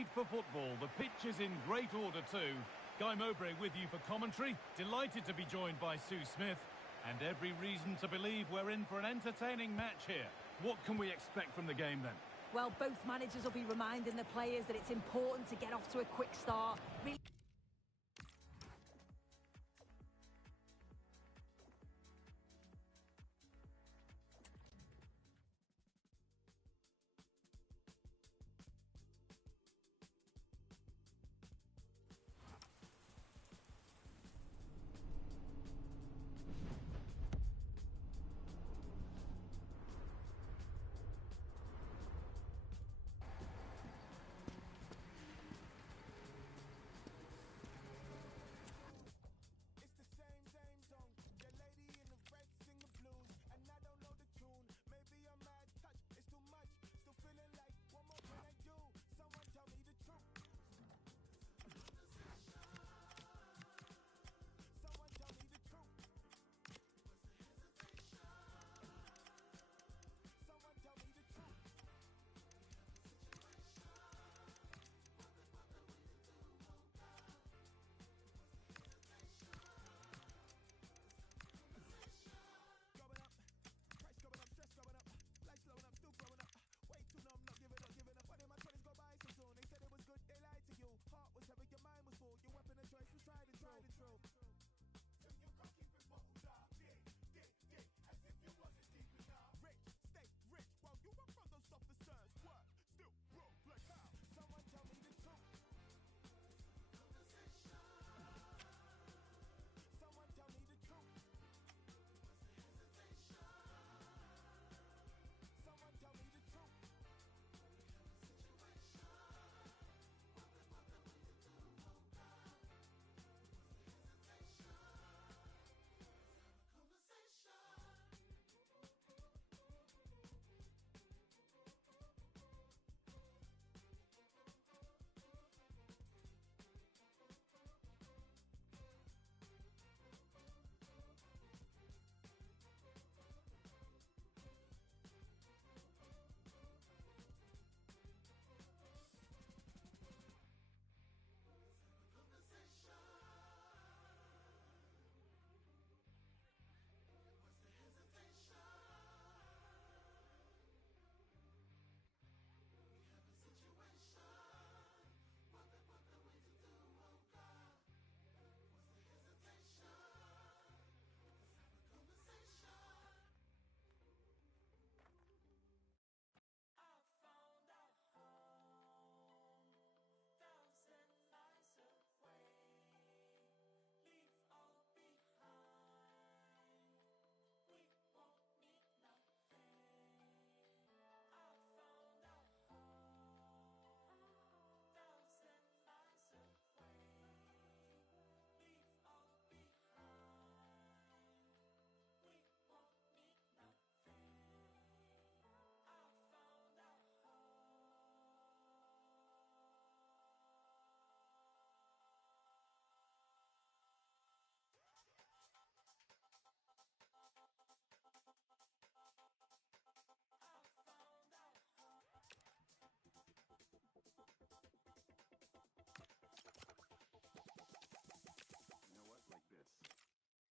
made for football. The pitch is in great order too. Guy Mowbray with you for commentary. Delighted to be joined by Sue Smith. And every reason to believe we're in for an entertaining match here. What can we expect from the game then? Well, both managers will be reminding the players that it's important to get off to a quick start.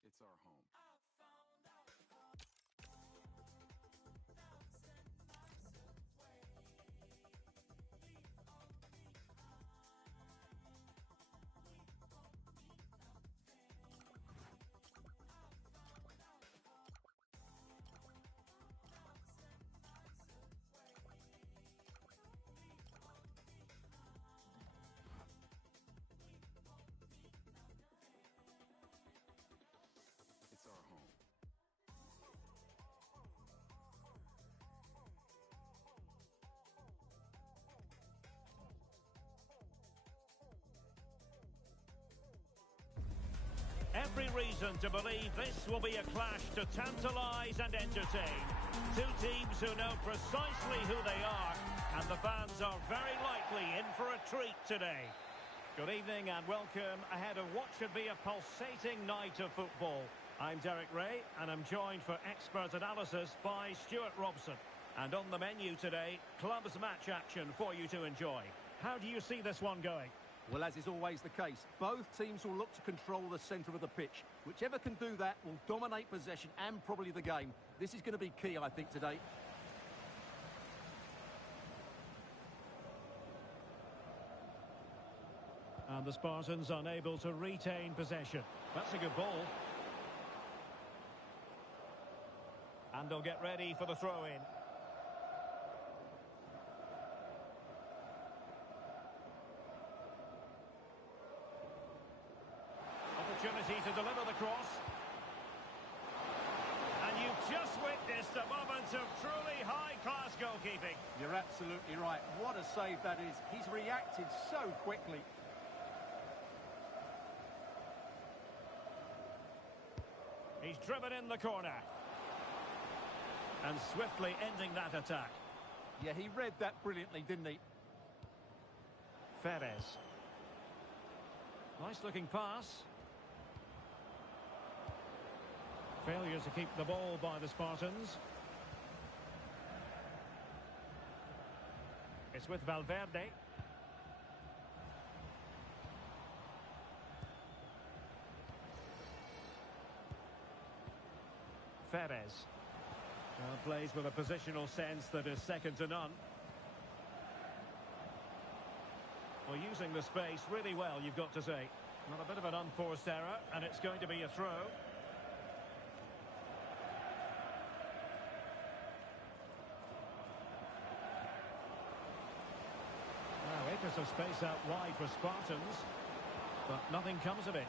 It's our home. It's our home. Every reason to believe this will be a clash to tantalise and entertain. Two teams who know precisely who they are, and the fans are very likely in for a treat today. Good evening and welcome ahead of what should be a pulsating night of football. I'm Derek Ray and I'm joined for expert analysis by Stuart Robson. And on the menu today, clubs match action for you to enjoy. How do you see this one going? Well, as is always the case, both teams will look to control the centre of the pitch. Whichever can do that will dominate possession and probably the game. This is going to be key, I think, today. And the Spartans unable to retain possession. That's a good ball. And they'll get ready for the throw-in. Opportunity to deliver the cross. And you've just witnessed a moment of truly high-class goalkeeping. You're absolutely right. What a save that is. He's reacted so quickly. He's driven in the corner. And swiftly ending that attack. Yeah, he read that brilliantly, didn't he? Perez. Nice looking pass. Failure to keep the ball by the Spartans. It's with Valverde. Perez. Plays with a positional sense that is second to none. Well, using the space really well, you've got to say. Not a bit of an unforced error, and it's going to be a throw. Now, acres of space out wide for Spartans, but nothing comes of it.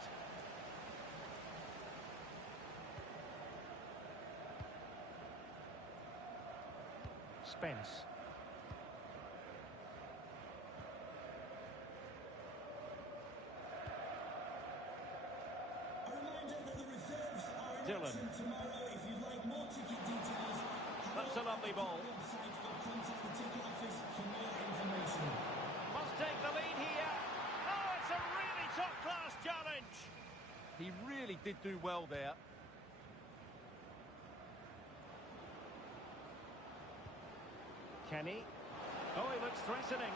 Spence. Dillon. That's a lovely ball. Must take the lead here. Oh, it's a really top-class challenge. He really did do well there. Kenny. Oh, he looks threatening.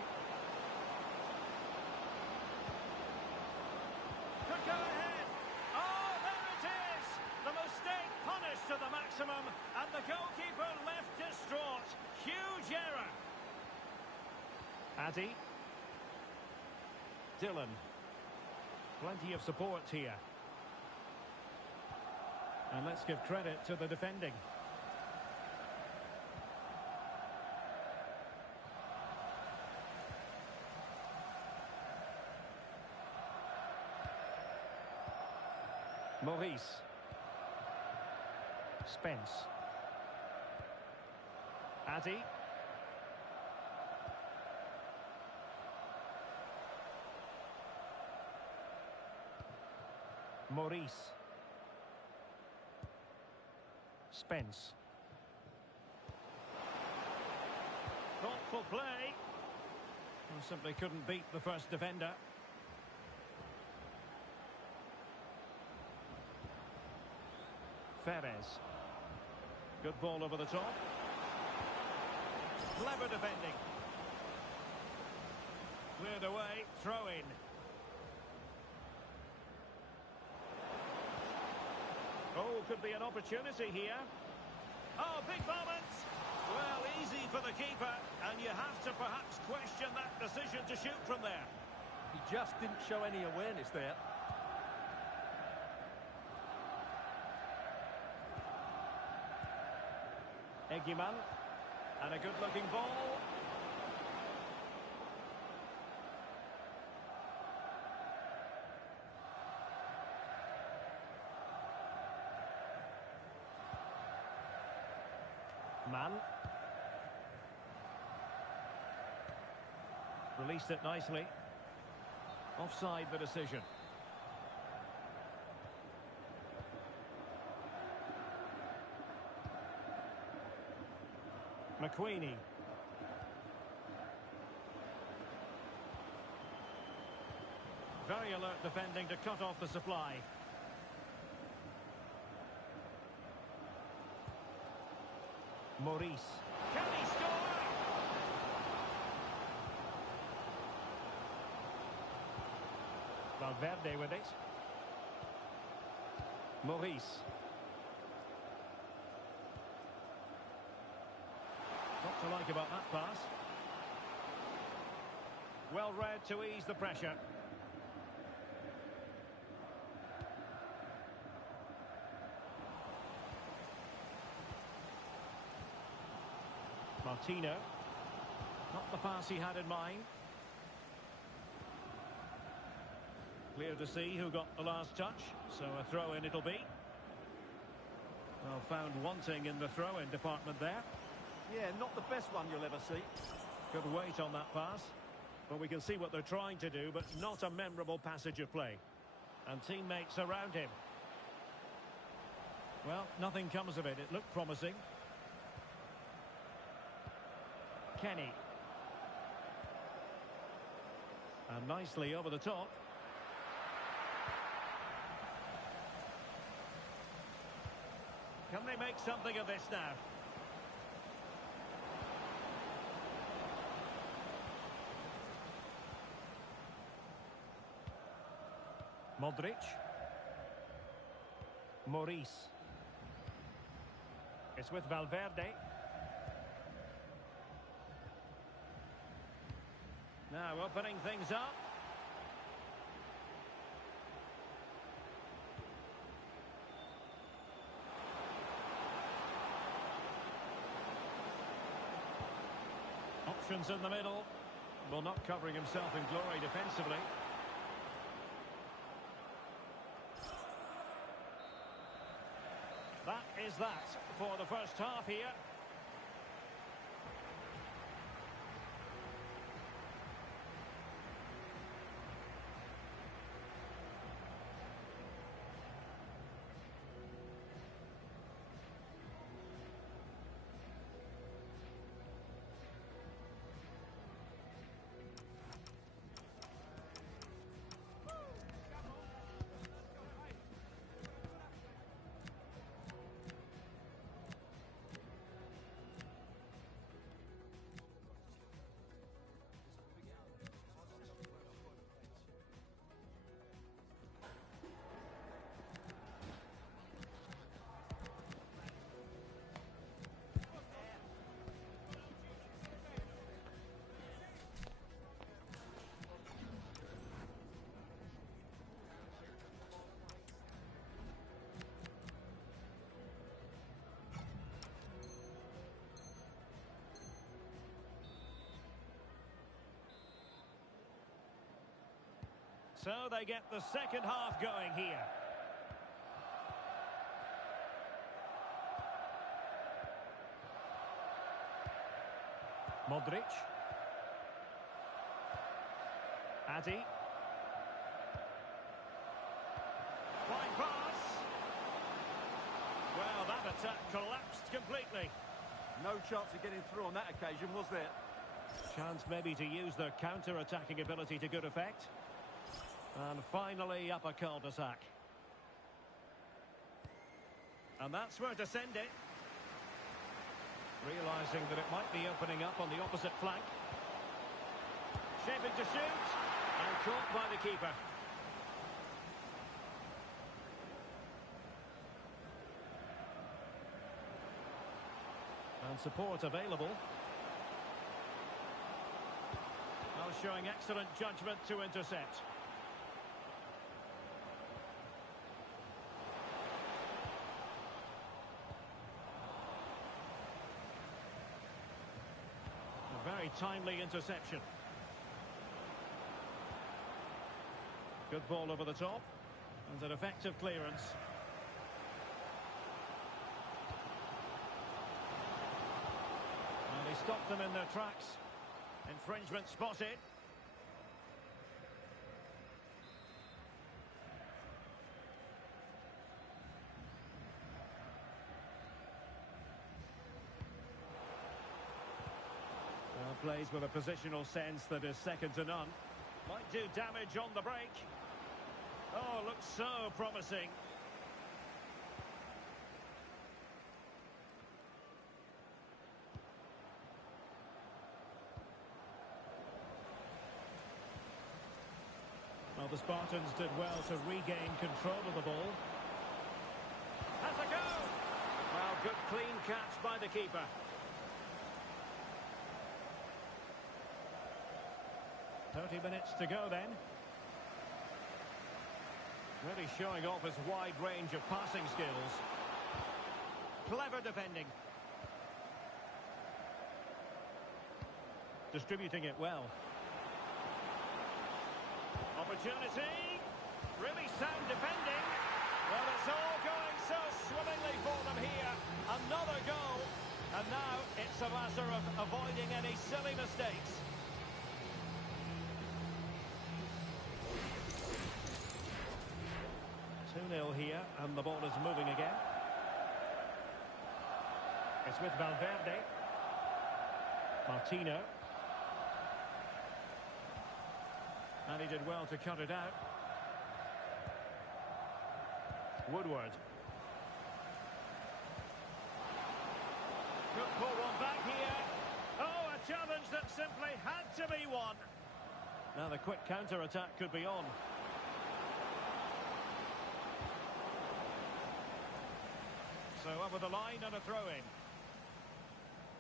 Could go ahead. Oh, there it is. The mistake punished to the maximum, and the goalkeeper left distraught. Huge error. Addy. Dillon. Plenty of support here. And let's give credit to the defending. Maurice. Spence. Addy. Maurice. Spence. Thoughtful play. Well, simply couldn't beat the first defender. Perez. Good ball over the top. Clever defending. Cleared away, throw in. Oh, could be an opportunity here. Oh, big moment. Well, easy for the keeper, and you have to perhaps question that decision to shoot from there. He just didn't show any awareness there. Eggiman, and a good-looking ball. Mann. Released it nicely. Offside the decision. McQueenie. Very alert defending to cut off the supply. Maurice. Can he score? Valverde with it. Maurice. What to like about that pass? Well read to ease the pressure. Martino. Not the pass he had in mind. Clear to see who got the last touch, so a throw-in it'll be. Well, found wanting in the throw-in department there. Yeah, not the best one you'll ever see. Good weight on that pass. Well, we can see what they're trying to do, but not a memorable passage of play. And teammates around him. Well, nothing comes of it. It looked promising. Kenny. And nicely over the top. Can they make something of this now? Modric. Maurice. It's with Valverde. Now opening things up. Options in the middle. Well, not covering himself in glory defensively. That is that for the first half here. So they get the second half going here. Modric. Addy. Flying pass. Well, that attack collapsed completely. No chance of getting through on that occasion, was there? Chance maybe to use their counter-attacking ability to good effect. And finally up a cul-de-sac. And that's where to send it. Realising that it might be opening up on the opposite flank. Shaping to shoot. And caught by the keeper. And support available. Well, showing excellent judgment to intercept. Very timely interception. Good ball over the top. And an effective clearance. And they stopped them in their tracks. Infringement spotted. Plays with a positional sense that is second to none. Might do damage on the break. Oh, looks so promising. Well, Well, the Spartans did well to regain control of the ball. Has a go! Well, good clean catch by the keeper. "30 minutes to go then. Really showing off his wide range of passing skills. Clever defending. Distributing it well. Opportunity. Really sound defending. Well, it's all going so swimmingly for them here. Another goal. And now it's a matter of avoiding any silly mistakes. Two-nil here, and the ball is moving again. It's with Valverde. Martino. And he did well to cut it out. Woodward. Could pull one back here. Oh, a challenge that simply had to be won. Now the quick counter-attack could be on. So over the line and a throw-in.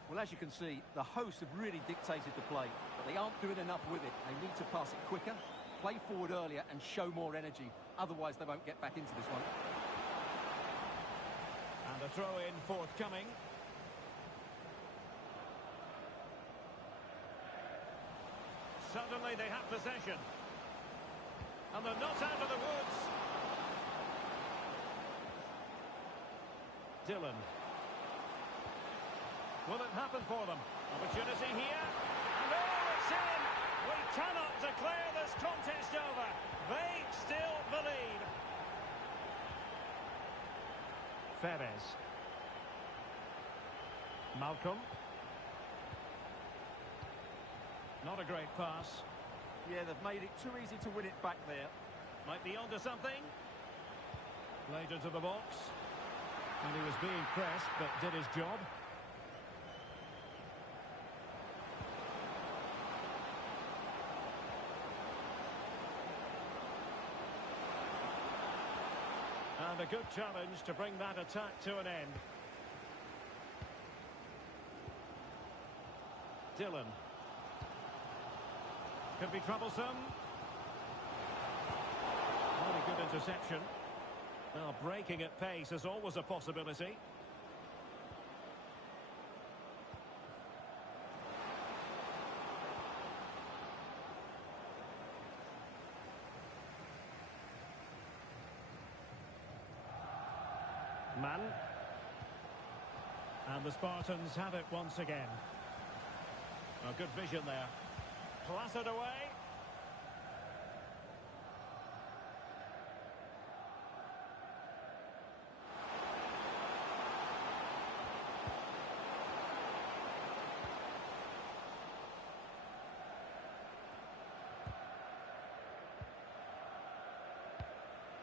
Well, as you can see, the hosts have really dictated the play, but they aren't doing enough with it. They need to pass it quicker, play forward earlier and show more energy. Otherwise, they won't get back into this one. And a throw-in forthcoming. Suddenly they have possession. And they're not out of the woods. Dylan. Will it happen for them? Opportunity here. And oh, it's in! We cannot declare this contest over. They still believe. Perez. Malcolm. Not a great pass. Yeah, they've made it too easy to win it back there. Might be onto something. Played into the box. And he was being pressed, but did his job. And a good challenge to bring that attack to an end. Dylan. Could be troublesome. Really good interception. Now, breaking at pace is always a possibility. Man. And the Spartans have it once again. A good vision there. Clattered away.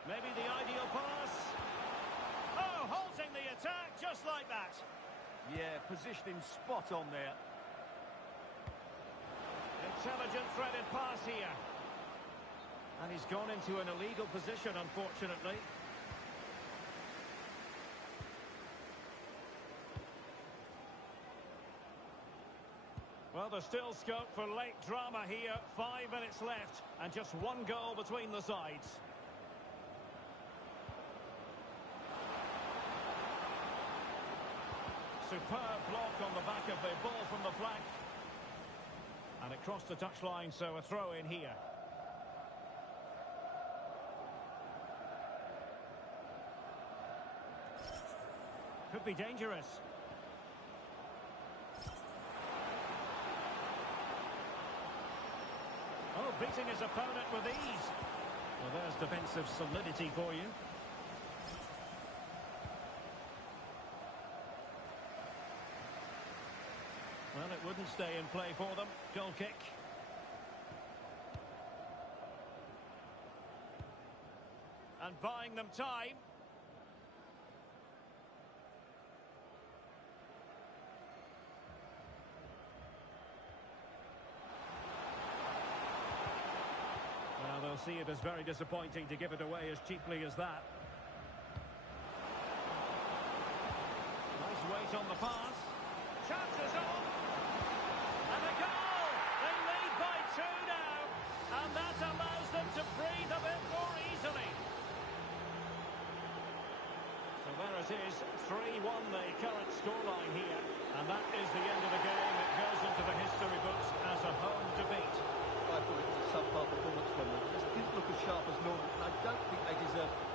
Maybe the ideal pass. Oh, halting the attack just like that. Yeah, positioning spot on there. Intelligent threaded pass here. And he's gone into an illegal position, unfortunately. Well, there's still scope for late drama here. 5 minutes left and just one goal between the sides. Superb block on the back of the ball from the flank. And it crossed the touchline, so a throw in here. Could be dangerous. Oh, beating his opponent with ease. Well, there's defensive solidity for you. Well, it wouldn't stay in play for them. Goal kick. And buying them time. Well, they'll see it as very disappointing to give it away as cheaply as that. Nice weight on the pass. Chances on. And a goal! They lead by 2 now. And that allows them to breathe a bit more easily. So there it is, 3-1 the current scoreline here. And that is the end of the game. It goes into the history books as a home defeat. I thought it was a subpar performance from them. Just didn't look as sharp as normal, and I don't think they deserve it.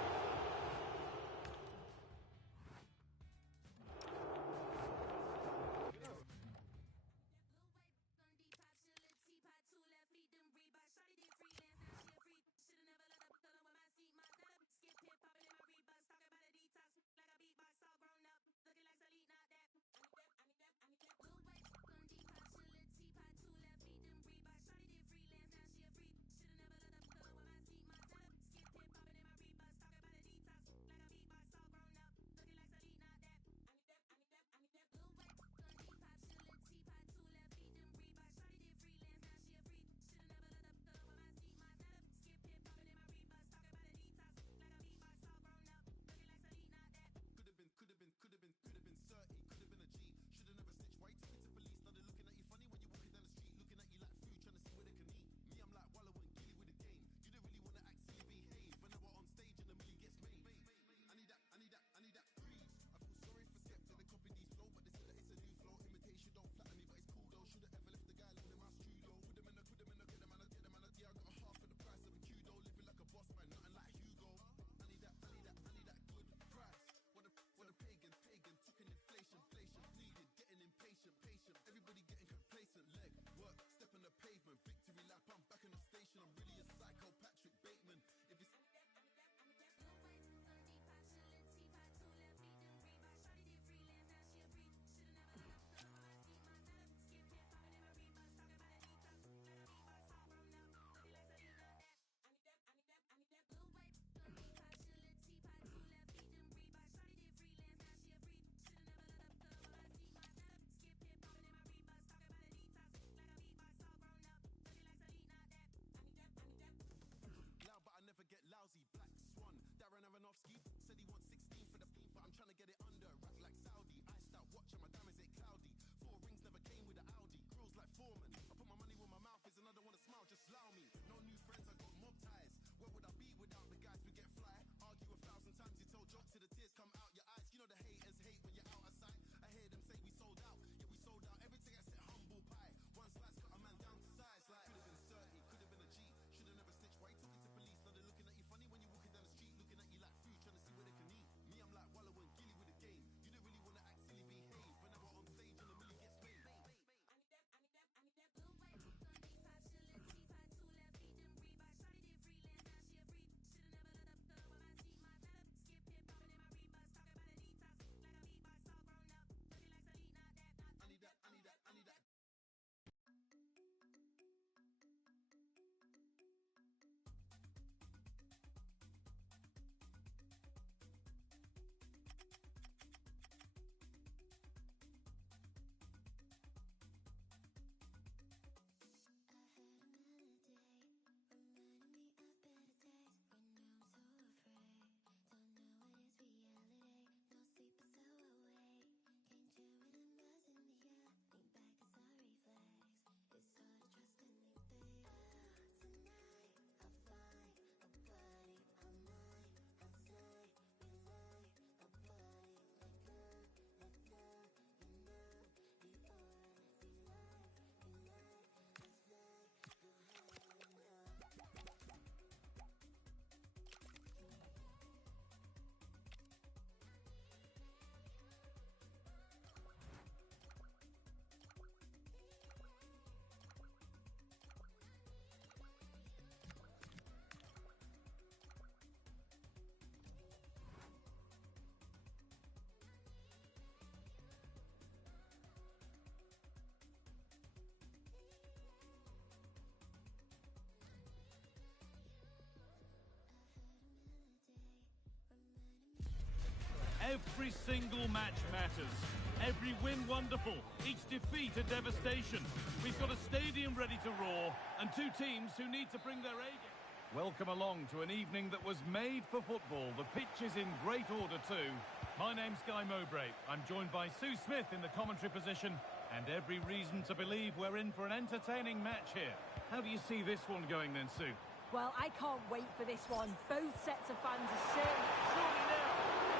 Every single match matters. Every win wonderful, each defeat a devastation. We've got a stadium ready to roar and two teams who need to bring their A game. Welcome along to an evening that was made for football. The pitch is in great order too. My name's Guy Mowbray. I'm joined by Sue Smith in the commentary position, and every reason to believe we're in for an entertaining match here. How do you see this one going then, Sue? Well, I can't wait for this one. Both sets of fans are certain. Surely now!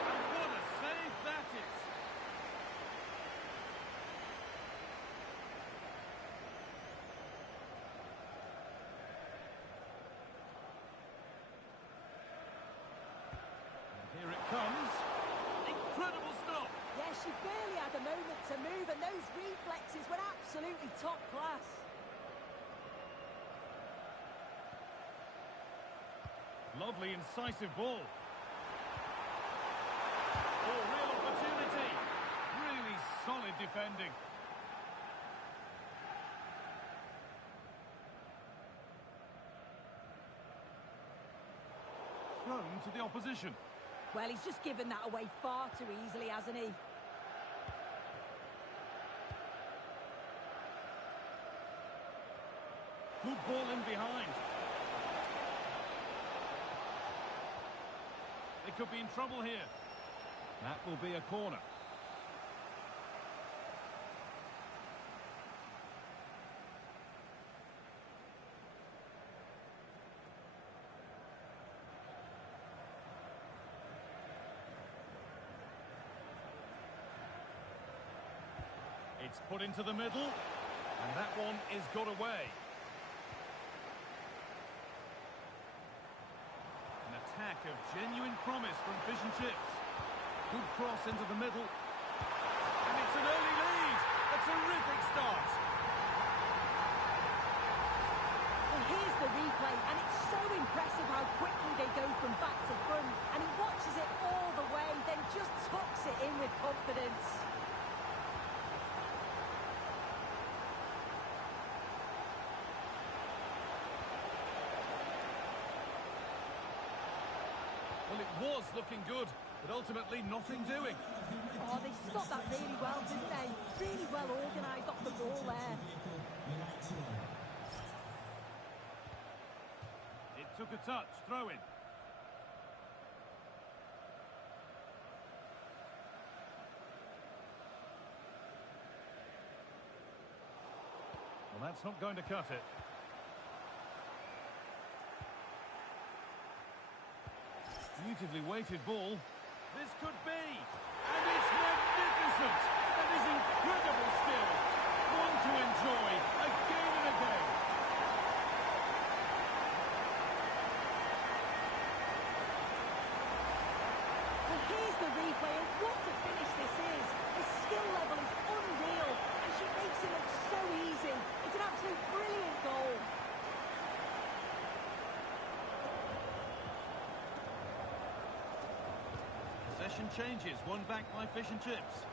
And what a save that is! And here it comes. Incredible stop! Yes, she barely had a moment to move, and those reflexes were absolutely top class. Lovely, incisive ball. Oh, real opportunity. Really solid defending. Thrown to the opposition. Well, he's just given that away far too easily, hasn't he? Good ball in behind. They could be in trouble here. That will be a corner. It's put into the middle, and that one is got away. Attack of genuine promise from Fish and Chips. Good cross into the middle. And it's an early lead. A terrific start. Well, here's the replay, and it's so impressive how quickly they go from back to front. And he watches it all the way, then just tucks it in with confidence. Well, it was looking good, but ultimately nothing doing. Oh, they stopped that really well, didn't they? Really well organised off the ball there. It took a touch, throw in. Well, that's not going to cut it. Beautifully weighted ball. This could be. And it's magnificent. That is incredible skill. One to enjoy again and again. Well, here's the replay, and what a finish this is. The skill level is unreal, and she makes it look so easy. It's an absolute brilliant goal. Possession changes, one back by Fish and Chips.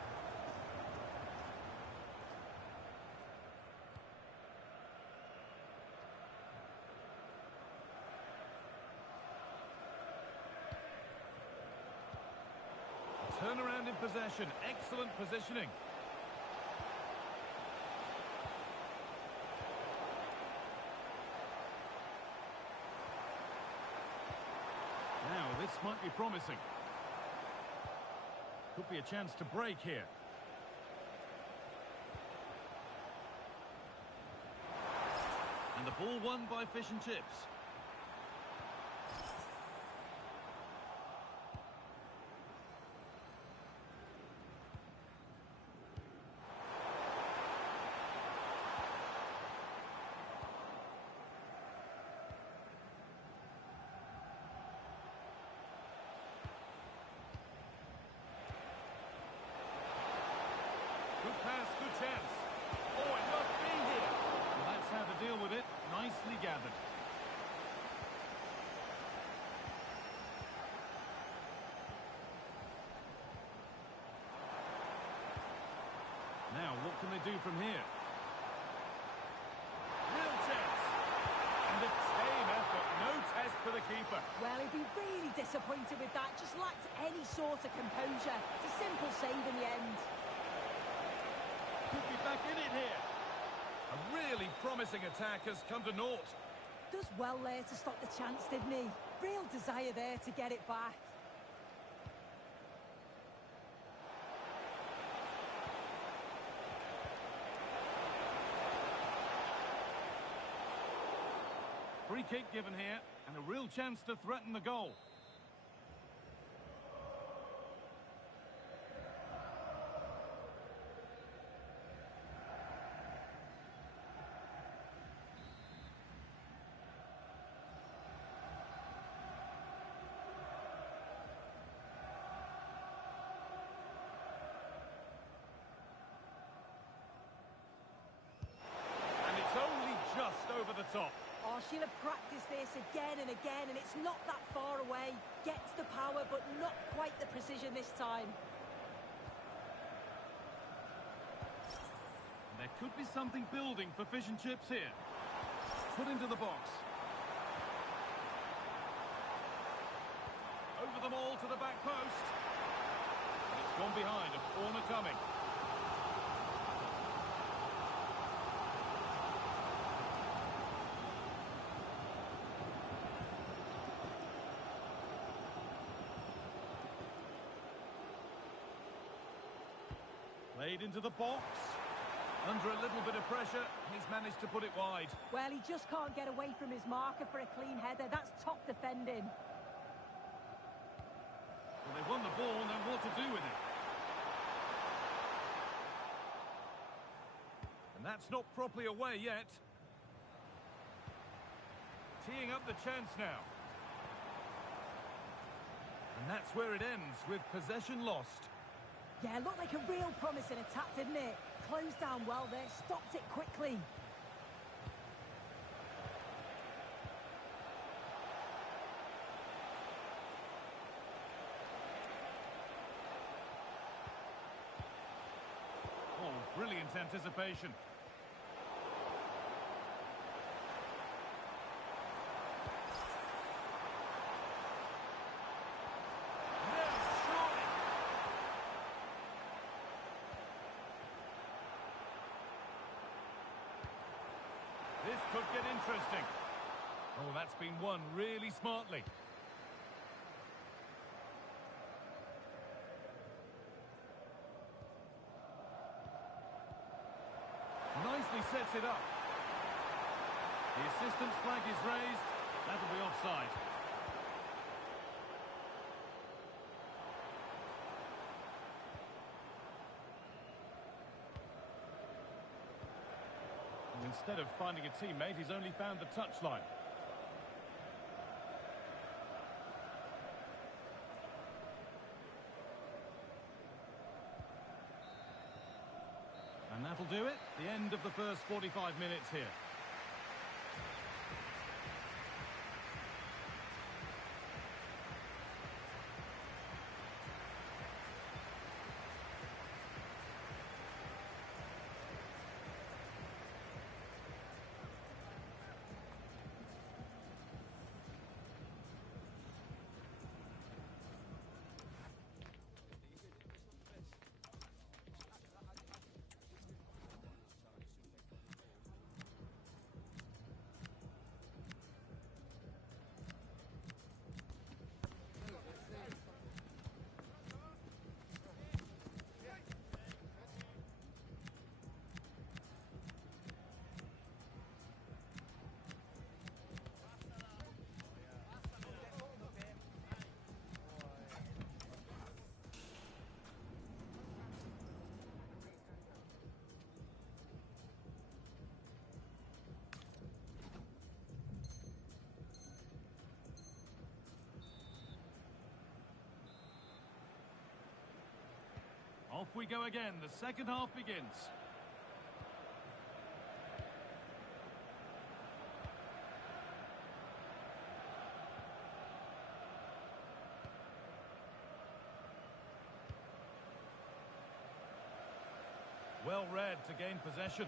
Turnaround in possession, excellent positioning. Now, this might be promising. Could be a chance to break here. And the ball won by Fish and Chips. Good pass, good chance. Oh, it must be here. Well, that's how to deal with it. Nicely gathered. Now, what can they do from here? Real chance. And a tame effort. No test for the keeper. Well, he'd be really disappointed with that. Just lacked any sort of composure. It's a simple save in the end. Could be back in it here. A really promising attack has come to naught. Does well there to stop the chance, didn't he? Real desire there to get it back. Free kick given here, and a real chance to threaten the goal. And it's only just over the top. Oh, she'll have practiced this again and again, and it's not that far away. Gets the power, but not quite the precision this time. There could be something building for fish and chips here. Put into the box. Over them all to the back post. And it's gone behind, a corner coming. Played into the box. Under a little bit of pressure, he's managed to put it wide. Well, he just can't get away from his marker for a clean header. That's top defending. Well, they've won the ball, now what to do with it? And that's not properly away yet. Teeing up the chance now. And that's where it ends, with possession lost. Yeah, looked like a real promising attack, didn't it? Closed down well there, stopped it quickly. Oh, brilliant anticipation. This could get interesting. Oh, that's been won really smartly. Nicely sets it up. The assistant's flag is raised. That'll be offside. Instead of finding a teammate, he's only found the touchline. And that'll do it. The end of the first 45 minutes here. Off we go again. The second half begins. Well read to gain possession.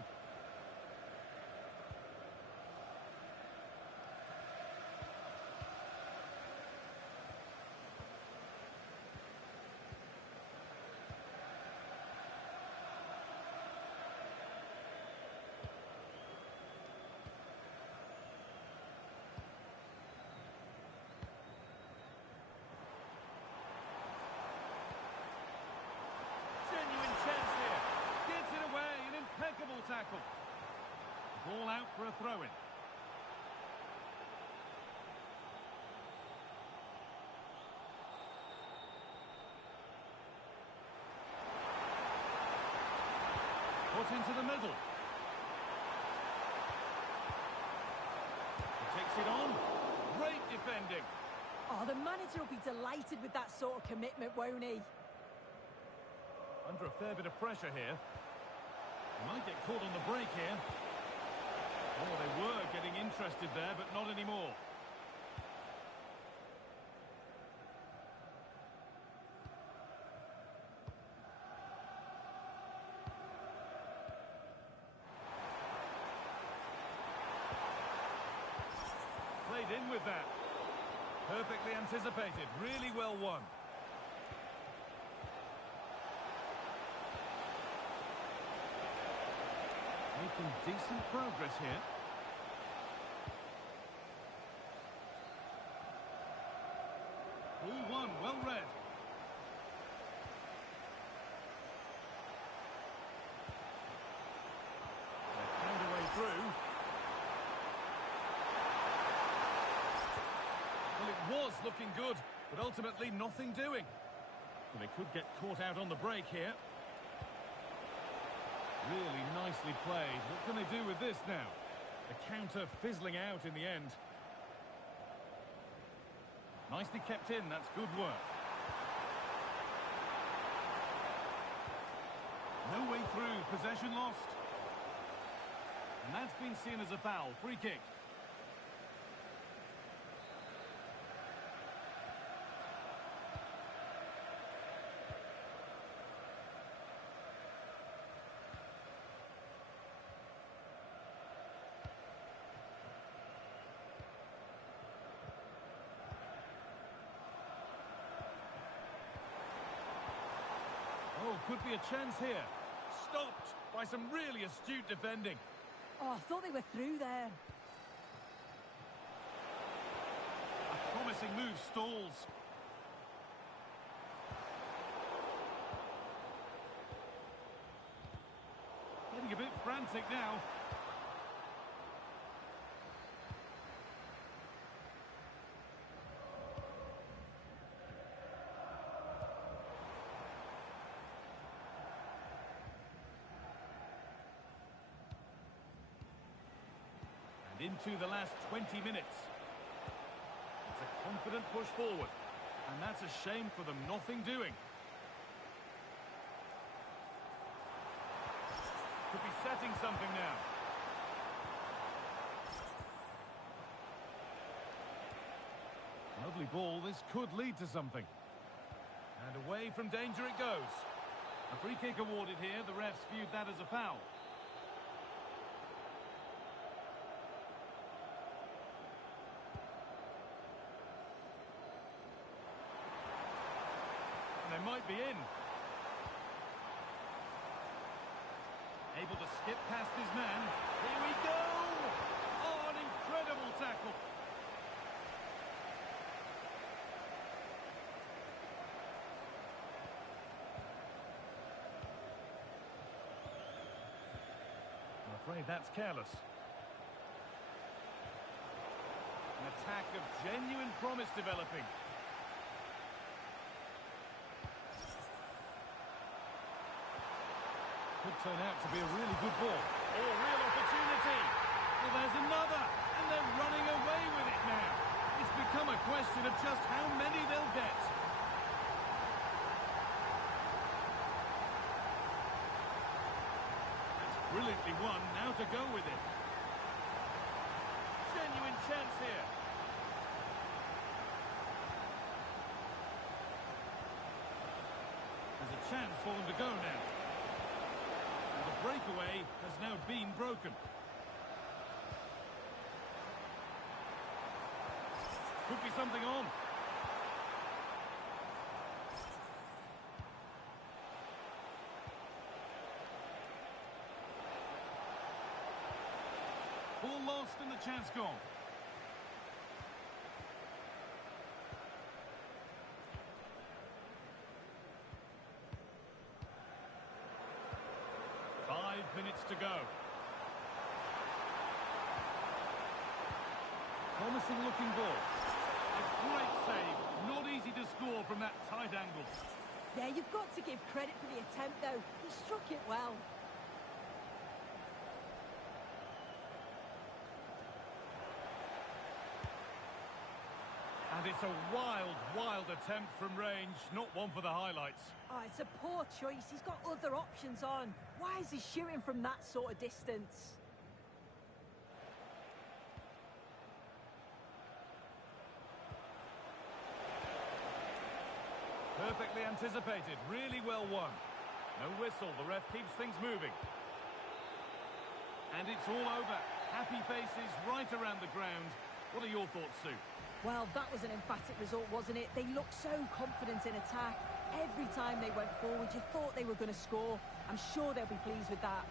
Ball out for a throw-in. Put into the middle. He takes it on. Great defending. Oh, the manager will be delighted with that sort of commitment, won't he? Under a fair bit of pressure here. He might get caught on the break here. Oh, they were getting interested there, but not anymore. Played in with that. Perfectly anticipated. Really well won. Making decent progress here. Ball one, well read. They found a way through. Well, it was looking good, but ultimately nothing doing. Well, they could get caught out on the break here. Really nicely played. What can they do with this now? The counter fizzling out in the end. Nicely kept in, that's good work. No way through, possession lost. And that's been seen as a foul, free kick. Oh, could be a chance here. Stopped by some really astute defending. Oh, I thought they were through there. A promising move stalls. Getting a bit frantic now. Into the last 20 minutes. It's a confident push forward. And that's a shame for them, nothing doing. Could be setting something now. Lovely ball, this could lead to something. And away from danger it goes. A free kick awarded here, the refs viewed that as a foul. They might be in. Able to skip past his man. Here we go! Oh, an incredible tackle. I'm afraid that's careless. An attack of genuine promise developing. Could turn out to be a really good ball. Oh, real opportunity. Well, there's another, and they're running away with it now. It's become a question of just how many they'll get. That's brilliantly won, now to go with it. Genuine chance here. There's a chance for them to go now. The breakaway has now been broken. Could be something on. Ball lost and the chance gone. Minutes to go. promising looking ball. A great save. Not easy to score from that tight angle. Yeah, you've got to give credit for the attempt, though. He struck it well. And it's a wild, wild attempt from range. Not one for the highlights. Oh, it's a poor choice. He's got other options on. Why is he shooting from that sort of distance? Perfectly anticipated. Really well won. No whistle. The ref keeps things moving. And it's all over. Happy faces right around the ground. What are your thoughts, Sue? Well, that was an emphatic result, wasn't it? They looked so confident in attack. Every time they went forward, you thought they were going to score. I'm sure they'll be pleased with that.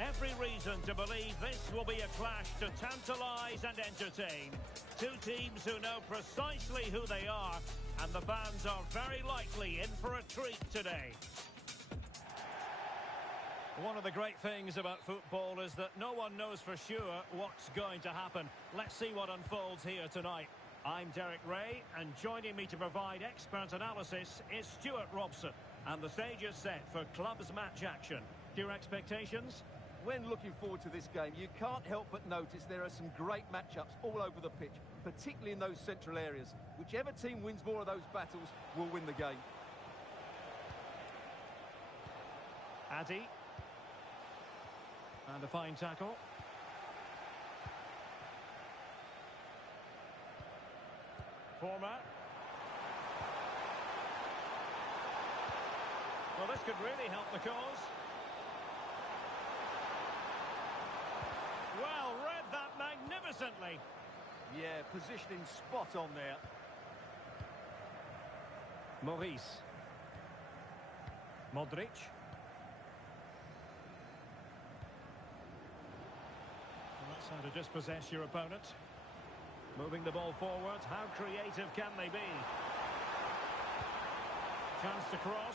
Every reason to believe this will be a clash to tantalise and entertain. Two teams who know precisely who they are, and the fans are very likely in for a treat today. One of the great things about football is that no one knows for sure what's going to happen. Let's see what unfolds here tonight. I'm Derek Ray, and joining me to provide expert analysis is Stuart Robson. And the stage is set for clubs match action. Your expectations? When looking forward to this game, you can't help but notice there are some great matchups all over the pitch, particularly in those central areas. Whichever team wins more of those battles will win the game. Addy. And a fine tackle. Former. Well, this could really help the cause. Well, read that magnificently. Yeah, positioning spot on there. Maurice. Modric. Well, that's how to dispossess your opponent. Moving the ball forward. How creative can they be? Chance to cross.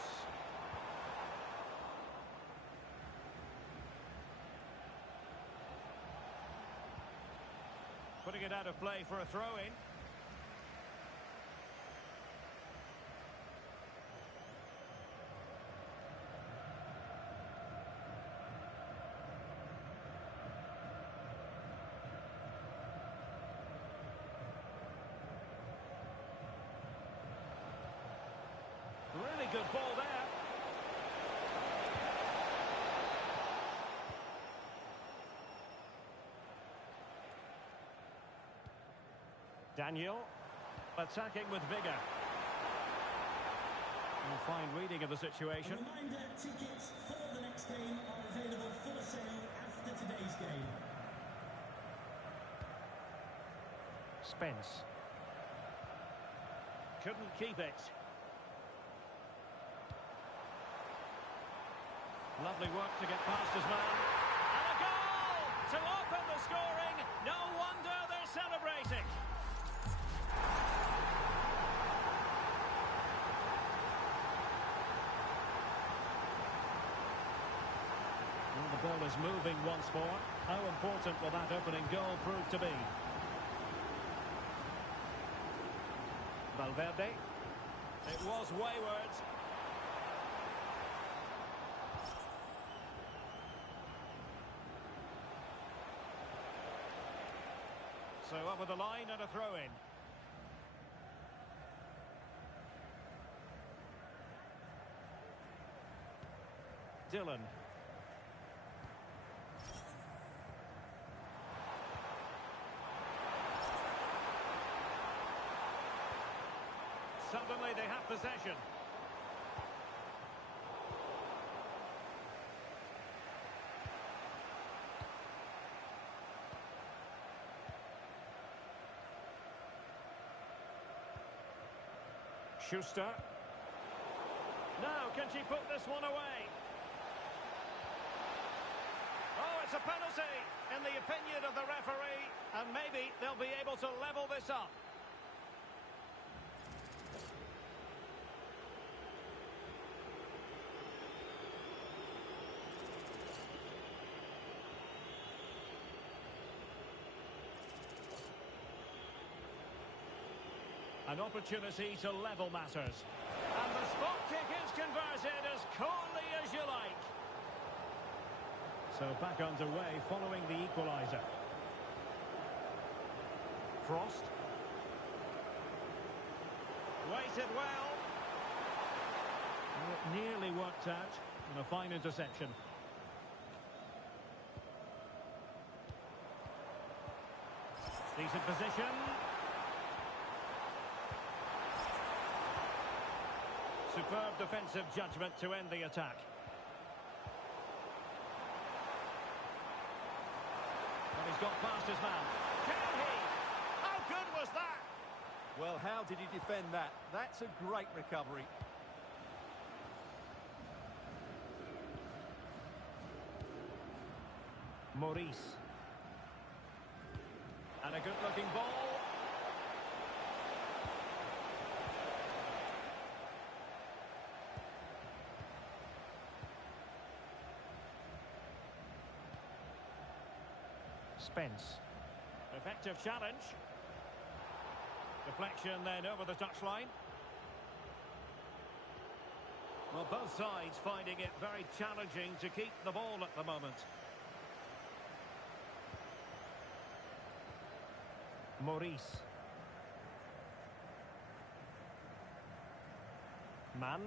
Putting it out of play for a throw-in. Really good ball there. Daniel, attacking with vigour. A fine reading of the situation. A reminder, tickets for the next game are available for sale after today's game. Spence. Couldn't keep it. Lovely work to get past his man. And a goal to open the scoring. No wonder they're celebrating. Well, the ball is moving once more. How important will that opening goal prove to be? Valverde. It was wayward. So over the line and a throw-in. Dylan. Suddenly they have possession. Schuster. Now, can she put this one away? Oh, it's a penalty, in the opinion of the referee, and maybe they'll be able to level this up. An opportunity to level matters. And the spot kick is converted as coolly as you like. So back underway following the equaliser. Frost. Waited well. It nearly worked out. And a fine interception. Decent position. Superb defensive judgment to end the attack. And he's got past his man. Can he? How good was that? Well, how did he defend that? That's a great recovery. Maurice. And a good-looking ball. Spence. Effective challenge. Deflection then over the touchline. Well, both sides finding it very challenging to keep the ball at the moment. Maurice. Mann.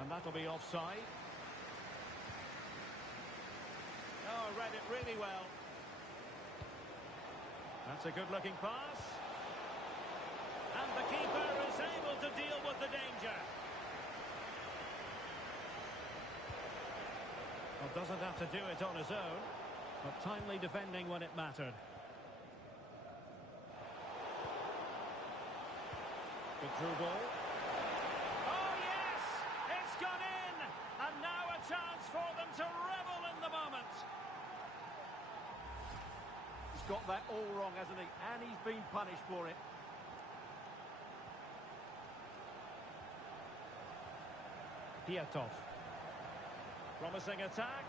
And that'll be offside. Oh, read it really well. That's a good-looking pass. And the keeper is able to deal with the danger. Well, doesn't have to do it on his own, but timely defending when it mattered. Good through ball. Oh, yes! It's gone in! And now a chance for them to revel in the moment. He's got that all wrong, hasn't he? And he's been punished for it. Piatov. Promising attack.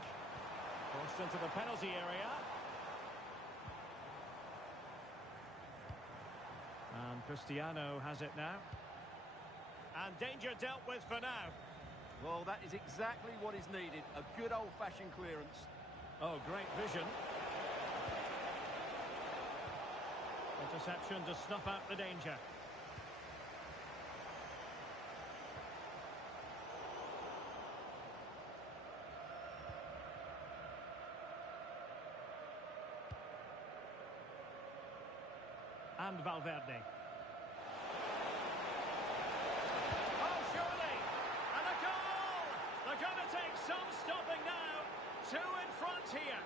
Forced into the penalty area. And Cristiano has it now. And danger dealt with for now. Well, that is exactly what is needed. A good old-fashioned clearance. Oh, great vision. Interception to snuff out the danger. And Valverde. Oh, surely! And a goal! They're going to take some stopping now. 2 in front here.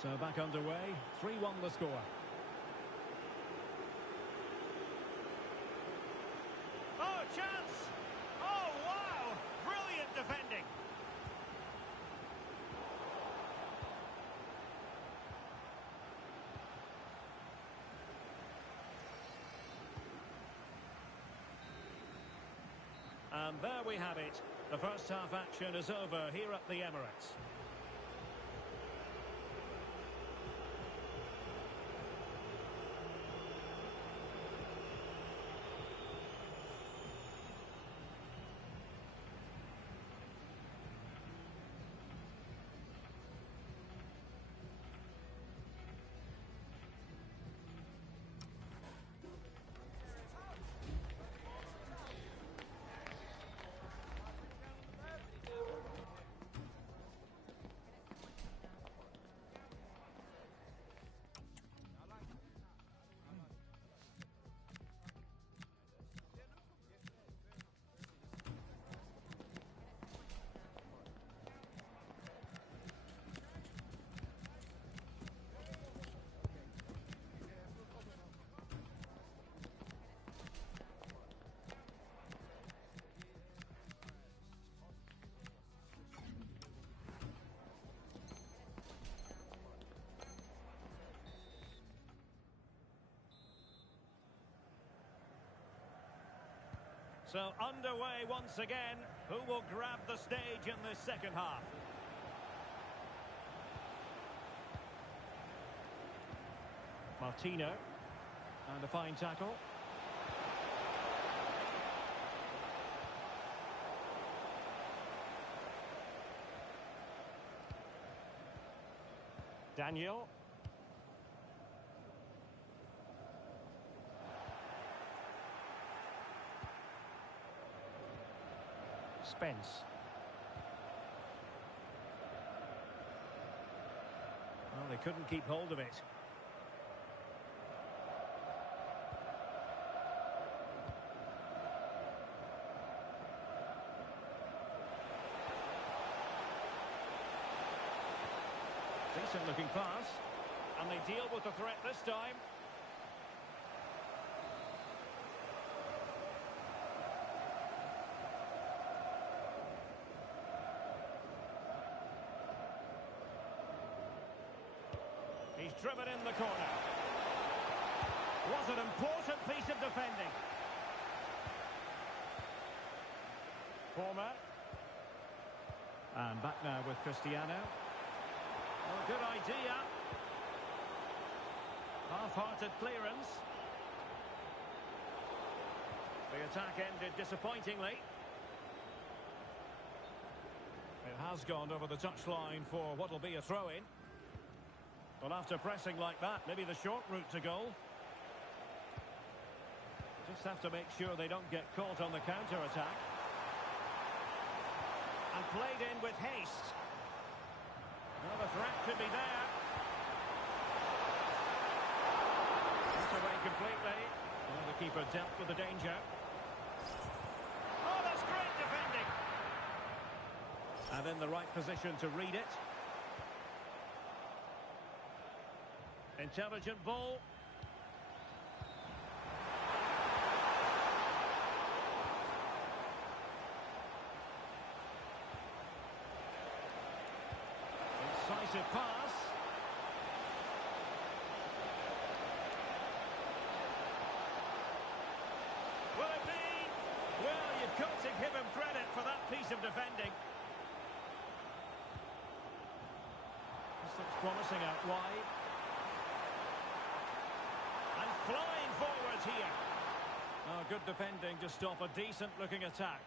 So back underway. 3-1 the score. Oh, chance! Oh, wow! Brilliant defending. And there we have it. The first half action is over here at the Emirates. So underway once again. Who will grab the stage in this second half? Martino. And a fine tackle. Daniel. Spence. Well, they couldn't keep hold of it. Decent looking pass. And they deal with the threat this time. He's driven in the corner. Was an important piece of defending. Former. And back now with Cristiano. Well, good idea. Half-hearted clearance. attack ended disappointingly. It has gone over the touchline for what will be a throw-in. Well, after pressing like that, maybe the short route to goal. Just have to make sure they don't get caught on the counter-attack. And played in with haste. Well, the threat could be there. Put away completely. Well, the keeper dealt with the danger. Oh, that's great defending. And in the right position to read it. Intelligent ball. Incisive pass. Will it be? Well, you've got to give him credit for that piece of defending. This looks promising out wide. And flying forwards here. Oh, good defending to stop a decent-looking attack.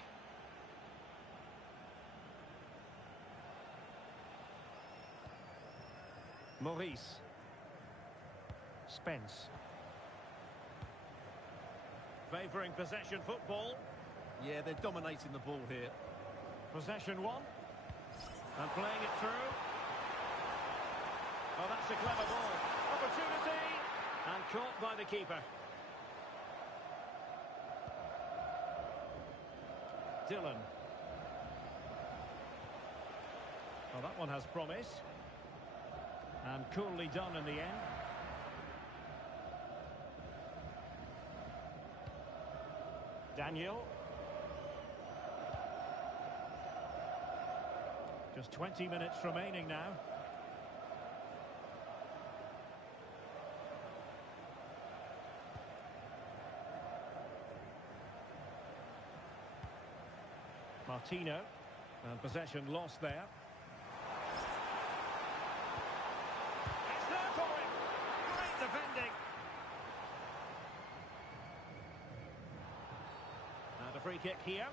Maurice. Spence. Favouring possession football. Yeah, they're dominating the ball here. Possession one. And playing it through. Oh, that's a clever ball. Opportunity. And caught by the keeper. Dylan. Oh, that one has promise. And coolly done in the end. Daniel. Just 20 minutes remaining now. Martino. And possession lost there. It's there for him. Great defending. And a free kick here.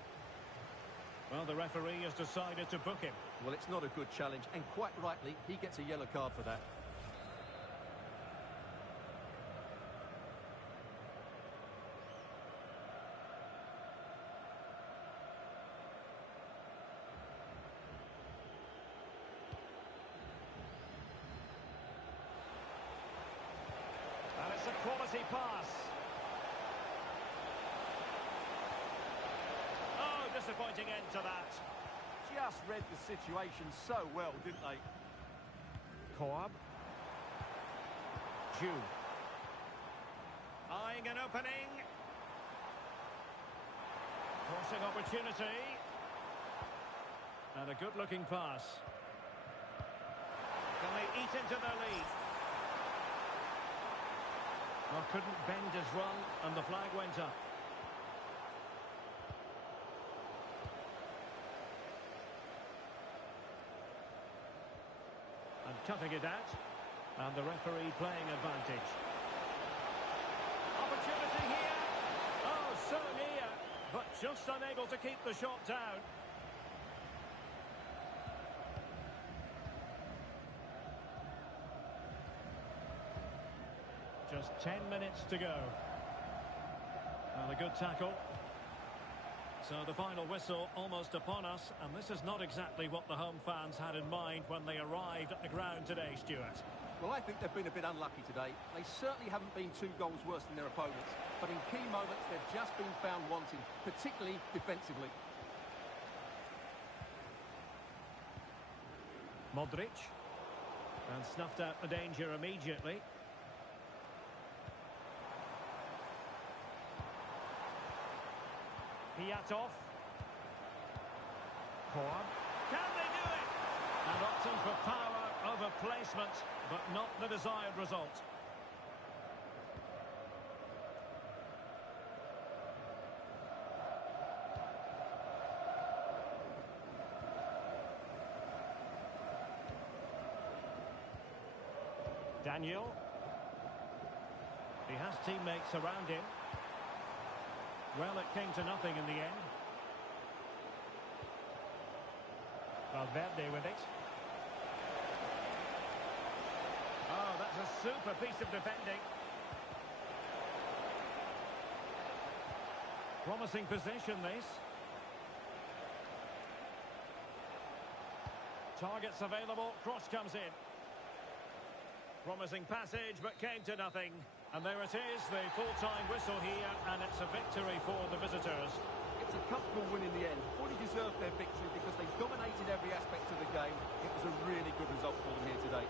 Well, the referee has decided to book him. Well, it's not a good challenge, and quite rightly, he gets a yellow card for that. And it's a quality pass. Oh, disappointing end to that. Just read the situation so well, didn't they? Coab. Jew. Eyeing an opening. Crossing opportunity. And a good-looking pass. Can they eat into their lead? Well, couldn't bend his run, and the flag went up. And cutting it out. And the referee playing advantage. Opportunity here. Oh, so near. But just unable to keep the shot down. Just 10 minutes to go. And a good tackle. So the final whistle almost upon us, and this is not exactly what the home fans had in mind when they arrived at the ground today, Stuart. Well, I think they've been a bit unlucky today. They certainly haven't been 2 goals worse than their opponents, but in key moments they've just been found wanting, particularly defensively. Modric. And snuffed out the danger immediately. Piatov. Coab. Can they do it? And opting for power over placement, but not the desired result. Daniel. He has teammates around him. Well, it came to nothing in the end. Valverde with it. Oh, that's a super piece of defending. Promising position, this. Targets available, cross comes in. Promising passage, but came to nothing. And there it is, the full-time whistle here, and it's a victory for the visitors. It's a comfortable win in the end. Fully deserved their victory because they dominated every aspect of the game. It was a really good result for them here today.